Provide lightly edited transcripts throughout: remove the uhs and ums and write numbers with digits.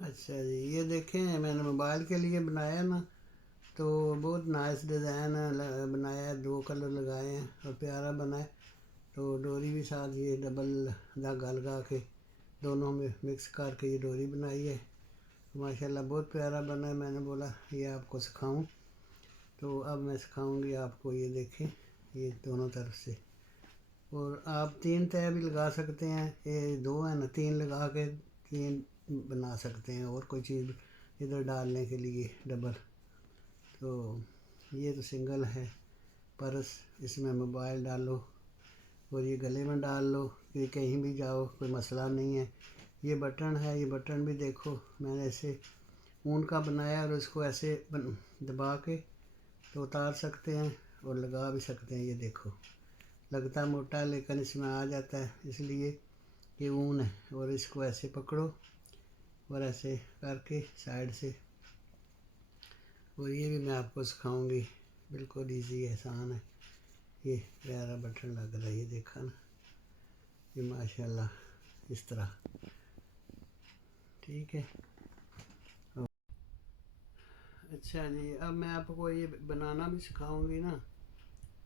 اچھا جی، یہ دیکھیں میں نے موبائل کے لیے بنایا نا، تو بہت نائس ڈیزائن بنایا ہے، دو کلر لگائے ہیں اور پیارا بنا ہے۔ تو ڈوری بھی ساتھ یہ ڈبل دھاگا لگا کے دونوں میں مکس کر کے یہ ڈوری بنائی ہے، ماشاءاللہ بہت پیارا بنا ہے۔ میں نے بولا یہ آپ کو سکھاؤں، تو اب میں سکھاؤں گی آپ کو، یہ دیکھیں یہ دونوں طرف سے۔ اور آپ تین تہہ بھی لگا سکتے ہیں، یہ دو ہیں نا، تین لگا کے تین بنا سکتے ہیں، اور کوئی چیز ادھر ڈالنے کے لیے ڈبل۔ تو یہ تو سنگل ہے پرس، اس میں موبائل ڈالو اور یہ گلے میں ڈال لو کہ کہیں بھی جاؤ کوئی مسئلہ نہیں ہے۔ یہ بٹن ہے، یہ بٹن بھی دیکھو میں نے ایسے اون کا بنایا، اور اس کو ایسے دبا کے تو اتار سکتے ہیں اور لگا بھی سکتے ہیں۔ یہ دیکھو لگتا موٹا ہے لیکن اس میں آ جاتا ہے، اس لیے کہ اون ہے۔ اور اس کو ایسے پکڑو اور ایسے کر کے سائڈ سے، اور یہ بھی میں آپ کو سکھاؤں گی، بالکل ایزی ہے، آسان ہے۔ یہ پیارا بٹن لگ رہا ہے، یہ دیکھا نا، یہ ماشاءاللہ اس طرح، ٹھیک ہے۔ اچھا جی، اب میں آپ کو یہ بنانا بھی سکھاؤں گی نا،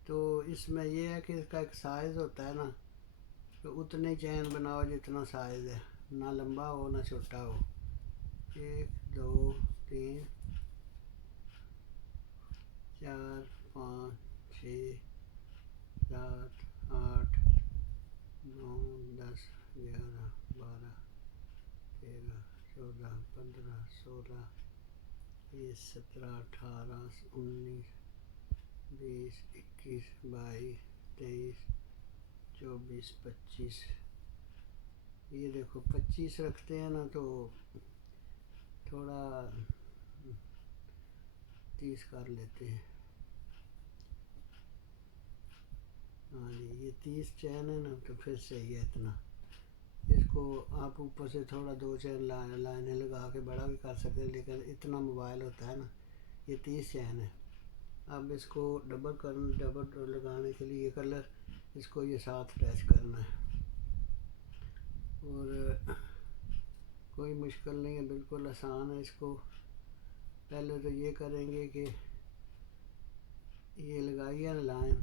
تو اس میں یہ ہے کہ اس کا ایک سائز ہوتا ہے نا، تو اتنے چین بناؤ جتنا سائز ہے، نہ لمبا ہو نہ چھوٹا ہو۔ ایک، دو، تین، چار، پانچ، چھ، سات، آٹھ، نو، 10، 11، 12، 13، 14، 15، 16، یہ 17، 18، 19، 20، 21، 22، 23، 24، 25۔ یہ دیکھو 25 رکھتے ہیں نا، تو تھوڑا 30 کر لیتے ہیں۔ ہاں جی، یہ 30 چین ہے نا، تو پھر صحیح ہے اتنا۔ اس کو آپ اوپر سے تھوڑا دو چین لائنیں لگا کے بڑا بھی کر سکتے ہیں، لیکن اتنا موبائل ہوتا ہے نا، یہ 30 چین ہے۔ اب اس کو ڈبل لگانے کے لیے کلر، اس کو یہ ساتھ اٹیچ کرنا ہے، اور کوئی مشکل نہیں ہے، بالکل آسان ہے۔ اس کو پہلے تو یہ کریں گے کہ یہ لگائی ہے نا لائن،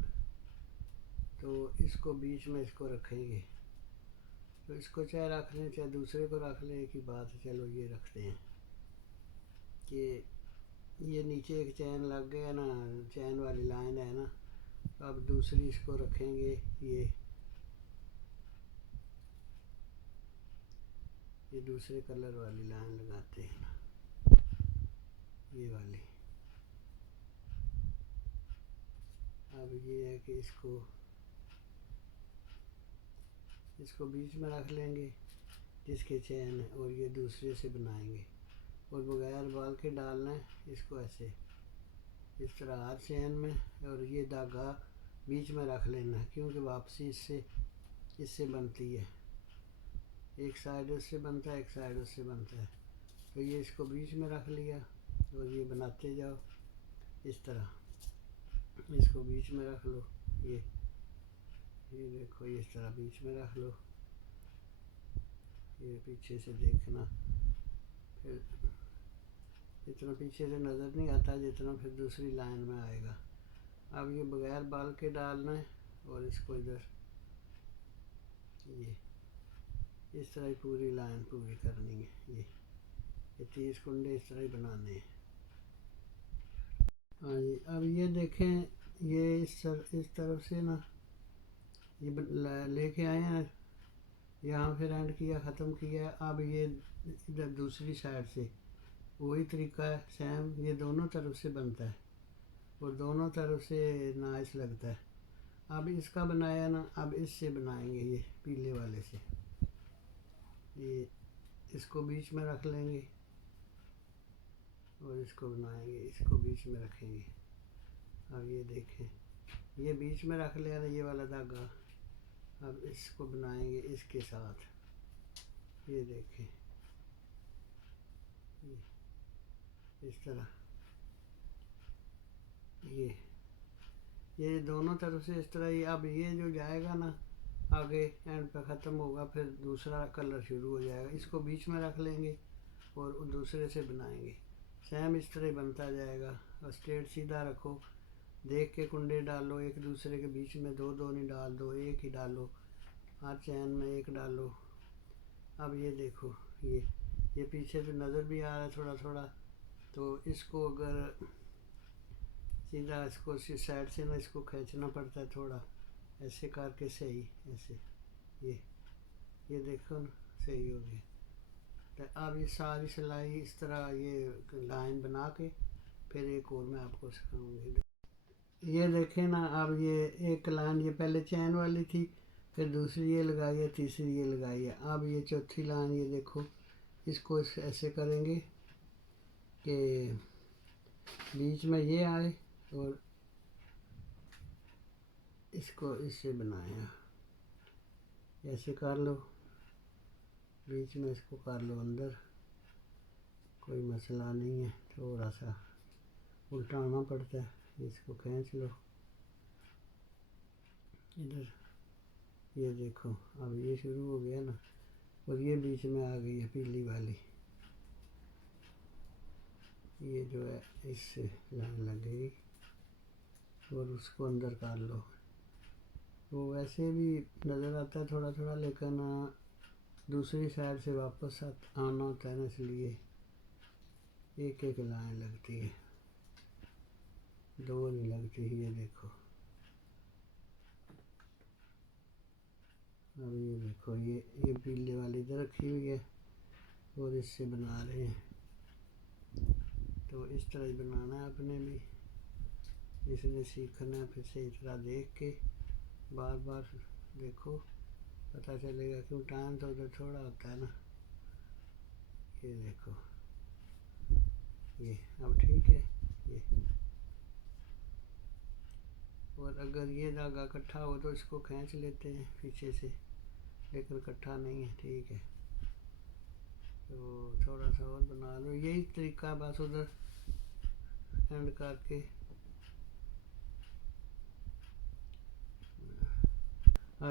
تو اس کو بیچ میں اس کو رکھیں گے، تو اس کو چاہے رکھ لیں چاہے دوسرے کو رکھ لیں، ایک ہی بات ہے، چلو یہ رکھتے ہیں کہ یہ نیچے ایک چین لگ گیا نا، چین والی لائن ہے نا، اب دوسری اس کو رکھیں گے، یہ دوسرے کلر والی لائن لگاتے ہیں نا، یہ والی۔ اب یہ ہے کہ اس کو بیچ میں رکھ لیں گے جس کے چین ہے، اور یہ دوسرے سے بنائیں گے، اور بغیر بال کے ڈالنا ہے اس کو ایسے، اس طرح ہر چین میں، اور یہ دھاگا بیچ میں رکھ لینا ہے، کیونکہ واپسی اس سے بنتی ہے، ایک سائڈ اس سے بنتا ہے، ایک سائڈ اس سے بنتا ہے۔ تو یہ اس کو بیچ میں رکھ لیا، اور یہ بناتے جاؤ اس طرح، اس کو بیچ میں رکھ لو، یہ دیکھو یہ اس طرح بیچ میں رکھ لو، یہ پیچھے سے دیکھنا، پھر اتنا پیچھے سے نظر نہیں آتا جتنا پھر دوسری لائن میں آئے گا۔ اب یہ بغیر بال کے ڈالنا ہے، اور اس کو ادھر یہ اس طرح ہی پوری لائن پوری کرنی ہے، یہ 30 کنڈے اس طرح ہی بنانے ہیں۔ ہاں جی، اب یہ دیکھیں، یہ اس طرف سے نا، یہ لے کے آئے ہیں یہاں، پھر اینڈ کیا، ختم کیا۔ اب یہ ادھر دوسری سائڈ سے وہی طریقہ ہے سیم، یہ دونوں طرف سے بنتا ہے اور دونوں طرف سے نائس لگتا ہے۔ اب اس کا بنایا نا، اب اس سے بنائیں گے، یہ پیلے والے سے، یہ اس کو بیچ میں رکھ لیں گے، اور اس کو بنائیں گے، اس کو بیچ میں رکھیں گے۔ اب یہ دیکھیں، یہ بیچ میں رکھ لیا نا یہ والا دھاگا، اب اس کو بنائیں گے اس کے ساتھ، یہ دیکھیں اس طرح، یہ دونوں طرف سے اس طرح ہی۔ اب یہ جو جائے گا نا آگے اینڈ پہ ختم ہوگا، پھر دوسرا کلر شروع ہو جائے گا، اس کو بیچ میں رکھ لیں گے، اور دوسرے سے بنائیں گے. سیم اس طرح بنتا جائے گا. اسٹریٹ سیدھا رکھو, دیکھ کے کنڈے ڈالو, ایک دوسرے کے بیچ میں دو نہیں ڈال دو, ایک ہی ڈالو, ہر چین میں ایک ڈالو. اب یہ دیکھو, یہ پیچھے سے نظر بھی آ رہا ہے تھوڑا تھوڑا, تو اس کو اگر سیدھا اس کو سائڈ سے نا اس کو کھینچنا پڑتا ہے تھوڑا, ایسے کر کے صحیح ایسے, یہ دیکھو نا صحیح ہو گیا. تو اب یہ ساری سلائی اس طرح یہ لائن بنا کے پھر ایک اور میں آپ کو سکھاؤں گی. یہ دیکھیں نا, اب یہ ایک لائن یہ پہلے چین والی تھی, پھر دوسری یہ لگائی ہے, تیسری یہ لگائی ہے. اب یہ چوتھی لائن یہ دیکھو, اس کو ایسے کریں گے کہ بیچ میں یہ آئے اور اس کو اس سے بنایا, ایسے کر لو, بیچ میں اس کو کر لو اندر, کوئی مسئلہ نہیں ہے. تھوڑا سا الٹانا پڑتا ہے, اس کو کھینچ لو ادھر. یہ دیکھو اب یہ شروع ہو گیا نا, اور یہ بیچ میں آ گئی ہے پیلی والی, یہ جو ہے اس سے لائن لگ گئی, اور اس کو اندر کر لو. وہ ویسے بھی نظر آتا ہے تھوڑا تھوڑا, لیکن دوسری سائڈ سے واپس آنا ہوتا ہے نا, اس لیے ایک ایک لائن لگتی ہے, دو نہیں لگتی. یہ دیکھو, اب یہ دیکھو, یہ پیلے والی ادھر رکھی ہوئی ہے اور اس سے بنا رہے ہیں. تو اس طرح ہی بنانا ہے آپ نے بھی, اس نے سیکھنا ہے. پھر صحیح طرح دیکھ کے بار بار دیکھو, پتہ چلے گا. کیوں ٹائم تو ادھر تھوڑا ہوتا ہے نا. یہ دیکھو, یہ اب ٹھیک ہے. اور اگر یہ دھاگا کٹھا ہو تو اس کو کھینچ لیتے ہیں پیچھے سے, لیکن کٹھا نہیں ہے. ٹھیک ہے, تو تھوڑا سا اور بنا لو. یہی طریقہ بس ادھر اینڈ کر کے.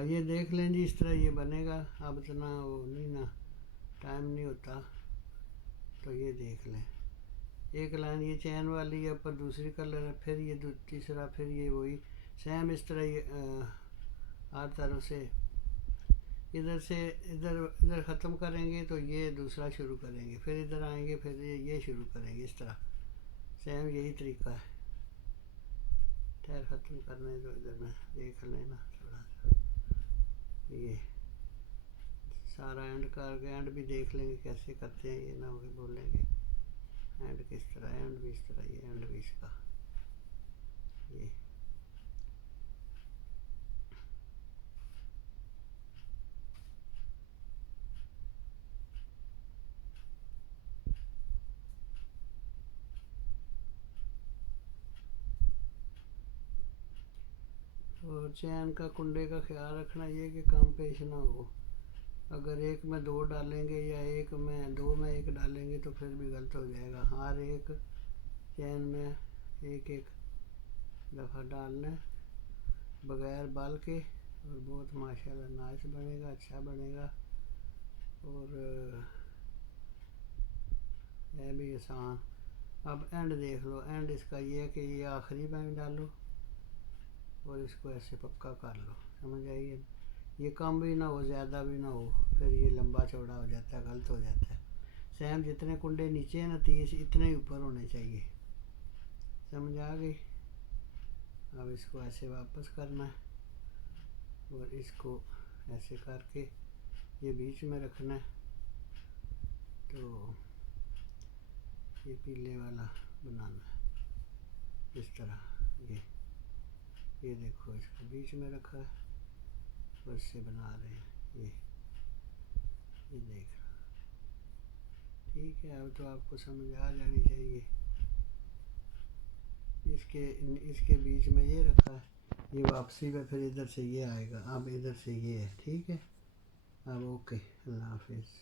یہ دیکھ لیں جی, اس طرح یہ بنے گا. اب اتنا وہ نہیں نا, ٹائم نہیں ہوتا, تو یہ دیکھ لیں. ایک لائن یہ چین والی ہے, اوپر دوسری کلر ہے, پھر یہ تیسرا, پھر یہ وہی سیم اس طرح یہ ہر طرف سے ادھر سے ادھر ختم کریں گے تو یہ دوسرا شروع کریں گے, پھر ادھر آئیں گے, پھر یہ شروع کریں گے. اس طرح سیم یہی طریقہ ہے. خیر ختم کرنے دو, ادھر میں دیکھ لینا تھوڑا سا. یہ سارا اینڈ کر کے اینڈ بھی دیکھ لیں گے کیسے کرتے ہیں, یہ نہ ہوگے بولیں گے اینڈ کس طرح, اینڈ بھی اس طرح, یہ اینڈ بھی اس کا. یہ اور چین کا کنڈے کا خیال رکھنا یہ کہ کام پیش نہ ہو. اگر ایک میں دو ڈالیں گے یا ایک میں دو میں ایک ڈالیں گے تو پھر بھی غلط ہو جائے گا. ہر ایک چین میں ایک ایک دفعہ ڈالنا بغیر بال کے, اور بہت ماشاءاللہ نائس بنے گا, اچھا بنے گا. اور ہے بھی آسان. اب اینڈ دیکھ لو, اینڈ اس کا یہ ہے کہ یہ آخری میں ڈالو اور اس کو ایسے پکا کر لو. سمجھ آئیے, یہ کم بھی نہ ہو زیادہ بھی نہ ہو, پھر یہ لمبا چوڑا ہو جاتا ہے, غلط ہو جاتا ہے. سیم جتنے کنڈے نیچے ہیں نا 30, اتنے ہی اوپر ہونے چاہیے. سمجھ آ گئی. اب اس کو ایسے واپس کرنا ہے, اور اس کو ایسے کر کے یہ بیچ میں رکھنا ہے. تو یہ پیلے والا بنانا ہے اس طرح. یہ دیکھو, اس کو بیچ میں رکھا ہے, اور اس سے بنا رہے ہیں. یہ دیکھ رہا. ٹھیک ہے, اب تو آپ کو سمجھ آ جانی چاہیے. اس کے بیچ میں یہ رکھا ہے, یہ واپسی پہ پھر ادھر سے یہ آئے گا. اب ادھر سے یہ ہے. ٹھیک ہے, اب اوکے, اللہ حافظ.